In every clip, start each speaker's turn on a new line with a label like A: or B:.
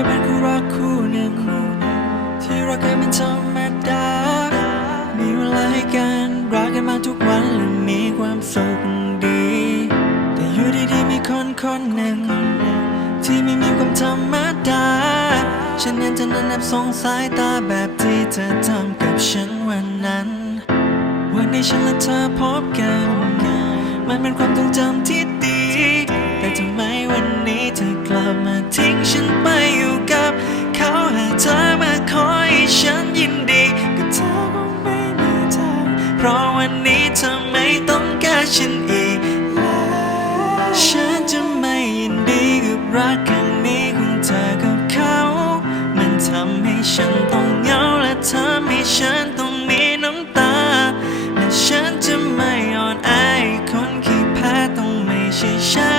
A: ยเป็นคู่รักคู่หนึ่งที่รักกันเป็นธรรมดา มีเวลาให้กันรักกันมาทุกวันและมีความสุขดี แต่อยู่ดีๆมีคนคนหนึ่ง ที่ไม่มีความธรรมดา ฉันเห็นเธนั่นแอบสงสายตาแบบที่เธอทำกับฉันวันนั้น วันนี้ฉันและเธอพบกัน มันเป็นความทรงจำที่ดี แต่ทำไมวันนี้เธอกลับมาทิ้งฉัน วันนี้เธอไม่ต้องการฉันอีกแล้วฉันจะไม่ยินดีกับรักครั้งนี้ของเธอกับเขา มันทำให้ฉันต้องเหงาและทำให้ฉันต้องมีน้ำตา และฉันจะไม่อ่อนแอให้คนขี้แพ้ต้องไม่ใช่ฉัน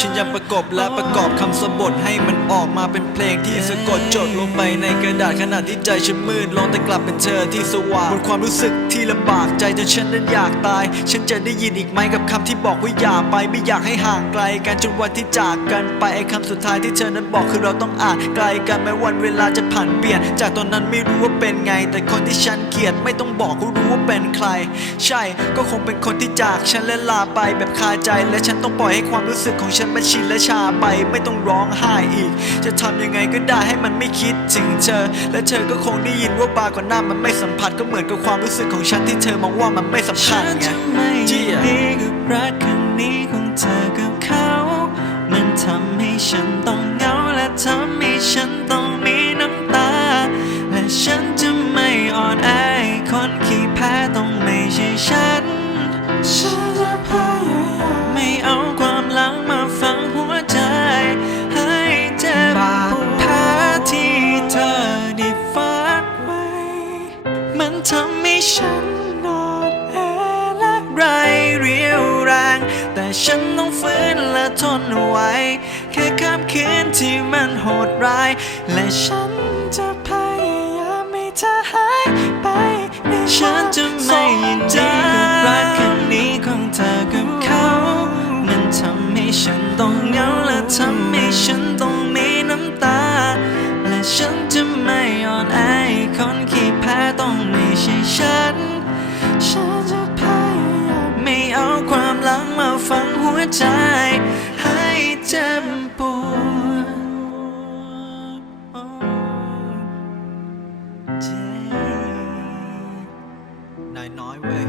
A: ฉันยังป
B: ระกบและประกอบคำสบทให้มันออกมาเป็นเพลงที่สะกดจดลงไปในกระดาษขณะที่ใจฉันมืดลงแต่กลับเป็นเธอที่สว่างบนความรู้สึกที่ลำบากใจจนฉันนั้นอยากตาย ฉันจะได้ยินอีกไหมกับคำที่บอกว่าอย่าไปไม่อยากให้ห่างไกลกันจนวันที่จากกันไปไอ้คำสุดท้ายที่เธอนั้นบอกคือเราต้องอ่านไกลกันแม้วันเวลาจะผ่านเปลี่ยน จากตอนนั้นไม่รู้ว่าเป็นไง แต่คนที่ฉันเกลียดไม่ต้องบอกก็รู้ว่าเป็นใคร ใช่ก็คงเป็นคนที่จากฉันและลาไปแบบคาใจ และฉันต้องปล่อยให้ความรู้สึกของฉันมันชินและชาไปไม่ต้องร้องไห้อีก จะทำยังไงก็ได้ให้มันไม่คิดถึงเธอ และเธอก็คงได้ยินว่าบาร์ก่อนหน้ามันไม่สัมผัสก็เหมือนกับความรู้สึกของฉันที่เธอมองว่ามันไม่สำคั
A: ฉั
B: ญ
A: น
B: ไง
A: จะไม่ยิ
B: เจี๊
A: น
B: ย
A: ดีกับรักครั้งนี้ของเธอกับเขา มันทำให้ฉันต้องเหงาและทำให้ฉันต้อง ทำให้ฉันนอนแอและไรเรียวแรง แต่ฉันต้องฝืนและทนไว้ แค่ข้ามคืนที่มันโหดร้าย และฉันจะพา ใจให้เจ็บปวดเจ็บ
B: นายน้อยเว้ย